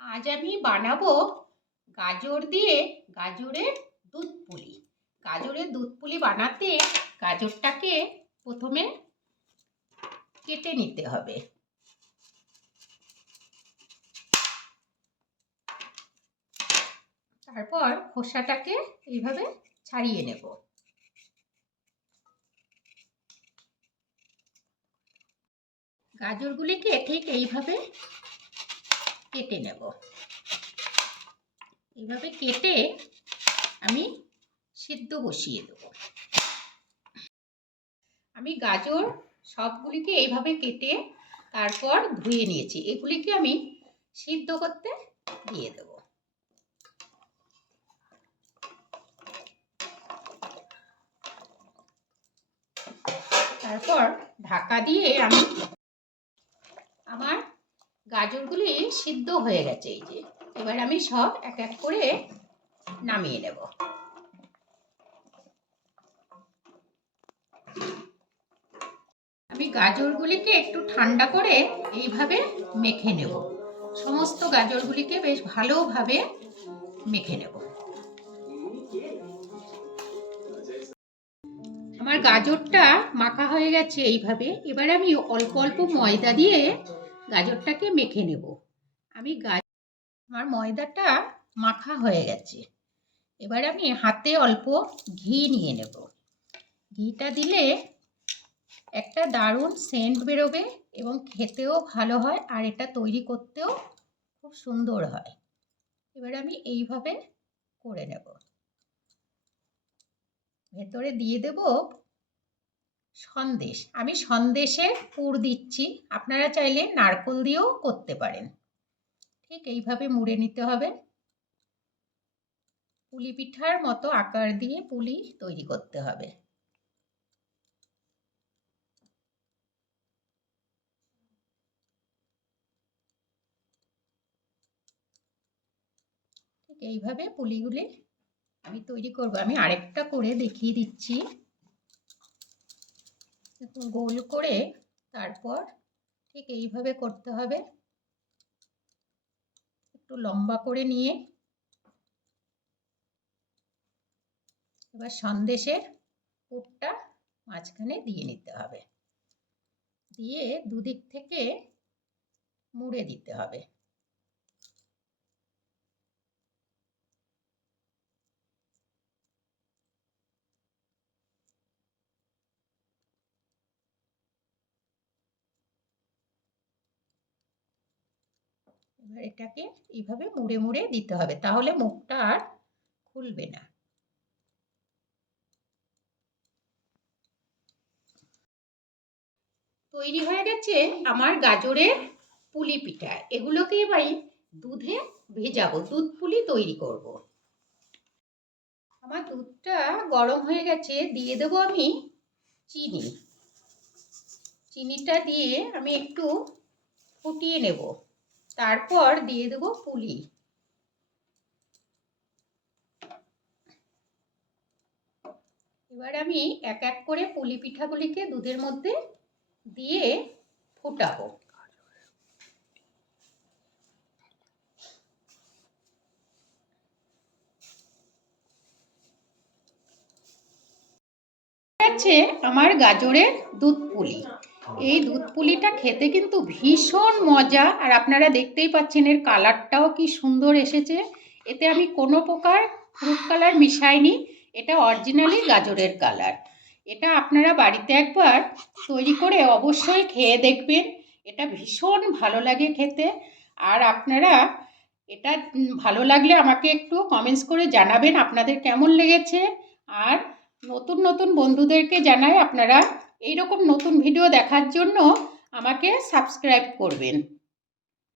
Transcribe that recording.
আজ আমি বানাবো গাজর দিয়ে গাজরের দুধ পুলি। গাজরের দুধ পুলি বানাতে গাজরটাকে প্রথমে কেটে নিতে হবে। তারপর খোসাটাকে এইভাবে ছাড়িয়ে নেব। গাজরগুলিকে ঠিক এইভাবে কেটে নেব। এইভাবে কেটে আমি সিদ্ধ বসিয়ে দেব। আমি গাজর সবগুলিকে এইভাবে কেটে তারপর ধুয়ে নিয়েছি। এগুলিকে আমি সিদ্ধ করতে দিয়ে দেব। তারপর ঢাকা দিয়ে আমার গাজরগুলি সিদ্ধ হয়ে গেছে। এই যে এবার আমি সব এক এক করে নামিয়ে নেব। আমি গাজরগুলিকে একটু ঠান্ডা করে এইভাবে মেখে নেব। সমস্ত গাজরগুলিকে বেশ ভালোভাবে মেখে নেব। আমার গাজরটা মাখা হয়ে গেছে এইভাবে। এবার আমি অল্প অল্প ময়দা দিয়ে গাজরটাকে মেখে নেব। আমার ময়দাটা মাখা হয়ে গেছে। এবার আমি হাতে অল্প ঘি নিয়ে নেব। ঘিটা দিলে একটা দারুণ সেন্ট বেরোবে এবং খেতেও ভালো হয়, আর এটা তৈরি করতেও খুব সুন্দর হয়। এবার আমি এইভাবে করে নেব। ভেতরে দিয়ে দেব সন্দেশ। আমি সন্দেশের পুর দিচ্ছি, আপনারা চাইলে নারকেল দিয়েও করতে পারেন। ঠিক এইভাবে মুড়ে নিতে হবে। পুলি পিঠার মতো আকার দিয়ে পুলি তৈরি করতে হবে। ঠিক এইভাবে পুলিগুলি আমি তৈরি করব। আমি আরেকটা করে দেখিয়ে দিচ্ছি। গোল করে তারপর ঠিক এইভাবে করতে হবে। একটু লম্বা করে নিয়ে এবার সন্দেশের পুরটা মাঝখানে দিয়ে নিতে হবে। দিয়ে দুদিক থেকে মুড়ে দিতে হবে। এবার এটাকে এইভাবে মুড়ে মুড়ে দিতে হবে, তাহলে মুখটা আর খুলবে না। তৈরি হয়ে গেছে আমার গাজরের পুলি পিঠা। এগুলোকে এবার দুধে ভেজাবো, দুধ পুলি তৈরি করব। আমার দুধটা গরম হয়ে গেছে, দিয়ে দেবো আমি চিনি। চিনিটা দিয়ে আমি একটু ফুটিয়ে নেব। তারপর দিয়ে দেবো পুলি। এবার আমি এক এক করে পুলি পিঠাগুলিকে দুধের মধ্যে দিয়ে ফোটাবো। আছে আমার গাজরের দুধ পুলি। এই দুধ পুলিটা খেতে কিন্তু ভীষণ মজা, আর আপনারা দেখতেই পাচ্ছেন এর কালারটাও কি সুন্দর এসেছে। এতে আমি কোনো প্রকার ফ্রুট কালার মিশাইনি, এটা অরিজিনালি গাজরের কালার। এটা আপনারা বাড়িতে একবার তৈরি করে অবশ্যই খেয়ে দেখবেন। এটা ভীষণ ভালো লাগে খেতে। আর আপনারা এটা ভালো লাগলে আমাকে একটু কমেন্টস করে জানাবেন আপনাদের কেমন লেগেছে। আর নতুন নতুন বন্ধুদেরকে জানাই আপনারা এইরকম নতুন ভিডিও দেখার জন্য আমাকে সাবস্ক্রাইব করবেন।